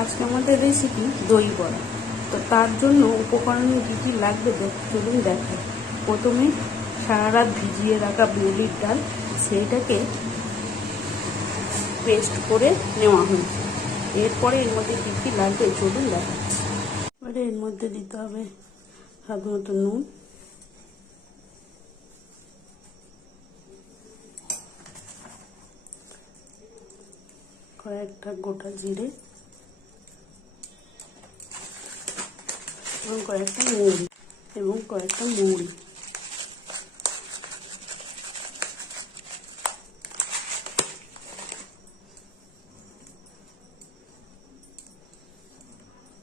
আজকে আমাদের রেসিপি দই বড়া। তো তার জন্য উপকরণ কী কী লাগবে চলুন দেখাই। প্রথমে সারা রাত ভিজিয়ে রাখা বিউলির ডাল, সেইটাকে পেস্ট করে নেওয়া হয়েছে। এরপরে এর মধ্যে কী কী লাগবে চলুন দেখাচ্ছি। এবারে এর মধ্যে দিতে হবে স্বাদ মতো নুন, কয়েকটা গোটা জিরে এবং কয়েকটা মৌরি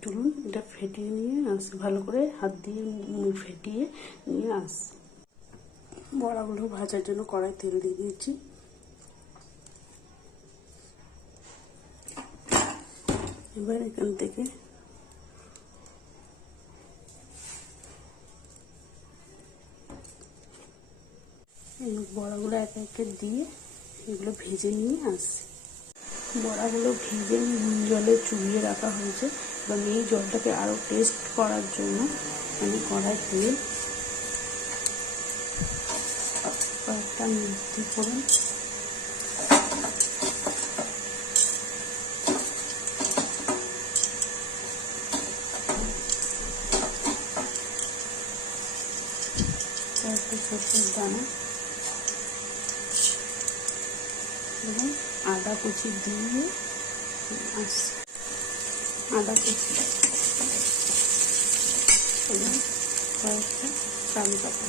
চলুন এটা ফেটিয়ে নিয়ে আসি, ভালো করে হাত দিয়ে ফেটিয়ে নিয়ে আসি। বড়াগুলো ভাজার জন্য কড়াই তেল দিয়ে দিয়েছি। এবার এখান থেকে বড়াগুলো এক একে দিয়ে এগুলো ভেজে নিয়ে আসি। বড়াগুলো ভেজে নুন জলে চুবিয়ে রাখা হয়েছে এবং এই জলটাকে আরও টেস্ট করার জন্য আমি কড়াই তেল, কয়েকটা মিষ্টি ফোড়ন, কয়েকটা সরষের দানা এবং আদা কুচি দিয়ে আসি। আদা কুচি এবং কয়েকটা কারি পাতা,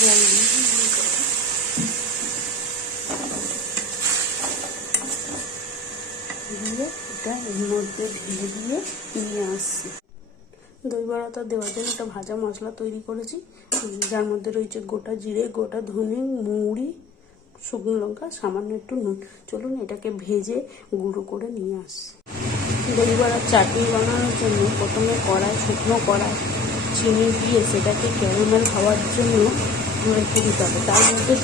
জল দিয়ে এটা এর মধ্যে দিয়ে নিয়ে আসছি। দই বড়াটা দেওয়ার জন্য একটা ভাজা মশলা তৈরি করেছি, যার মধ্যে রয়েছে গোটা জিরে, গোটা ধনে, মৌরি, শুকনো লঙ্কা, সামান্য একটু নুন। চলুন এটাকে ভেজে গুঁড়ো করে নিয়ে আসি। দই বড়ার চাটনি বানানোর জন্য প্রথমে শুকনো কড়াই চিনি দিয়ে সেটাকে ক্যারামেল হওয়ার জন্য রেখে দিতে হবে। তার মধ্যে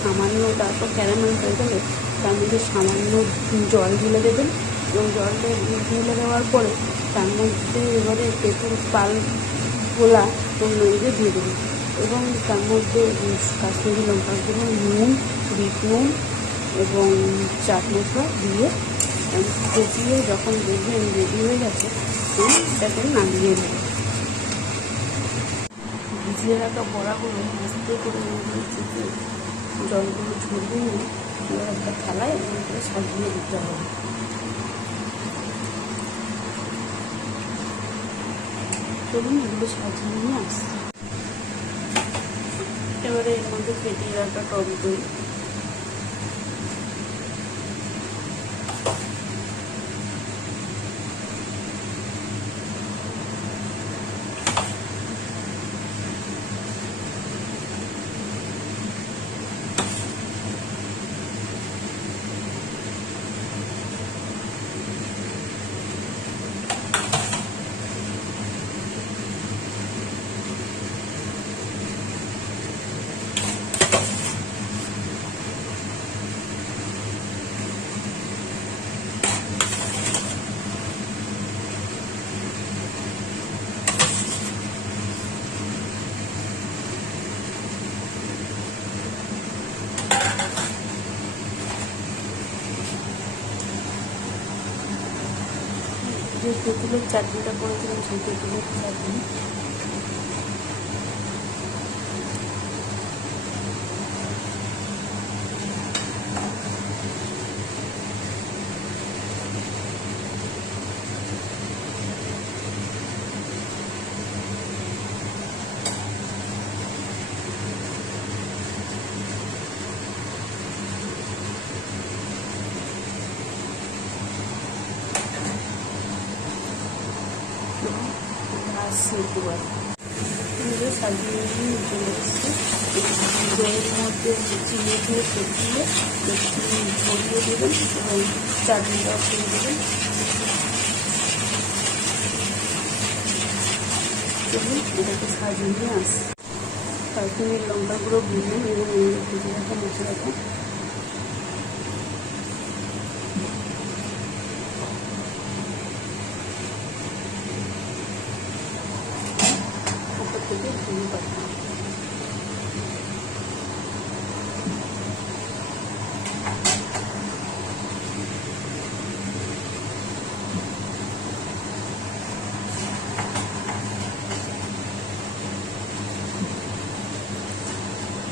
তারপর ক্যারামেল হয়ে গেলে তার মধ্যে সামান্য জল ঢেলে দেবেন এবং জলটা ঢেলে দেওয়ার পরে তার মধ্যে এবারে তেঁতুল পাল গোলা নইলে দিয়ে দেবেন এবং তার মধ্যে কাশ্মীরি লঙ্কা গুঁড়ো, নুন, বিট নুন এবং চাট মশলা দিয়ে ফুটিয়ে যখন দেখবেন রেডি হয়ে গেছে এটাকে নামিয়ে দেবেন। ভিজিয়ে রাখা বড়াগুলো আস্তে করে চেপে জলগুলো ঝরিয়ে নিয়ে একটা থালায় এমন করে সাজিয়ে দিতে হবে। চলুন এগুলো সাজিয়ে নিয়ে আসছি। এবারে এর মধ্যে ফেটিয়ে রাখা টক দই, যে তেঁতুলের চাটনিটা করেছিলাম সেই তেঁতুলের চাটনি আসছে একটু সাজিয়ে নিয়ে চলে এসছে। চিনি দিয়ে ফেটিয়ে একটু ছড়িয়ে দেবেন এবং চাটনিটাও দিয়ে দেবেন। চলুন এটাকে সাজিয়ে নিয়ে আসি। 5 মিনিট লঙ্কা গুঁড়ো ভুজুন এবং ভেজে রাখা মশলাটা উপর থেকে ধনে পাতা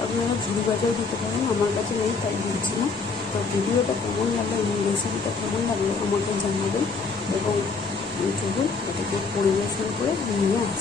আপনারা ঝুড়ি বাজাও দিতে পারেন, আমার কাছে নেই তাই দিচ্ছি না। তো ভিডিওটা কেমন লাগলো, এই রেসিপিটা কেমন লাগলো আমাকে জানাবেন এবং চলুন এটাকে পরিবেশন করে নিয়ে আসি।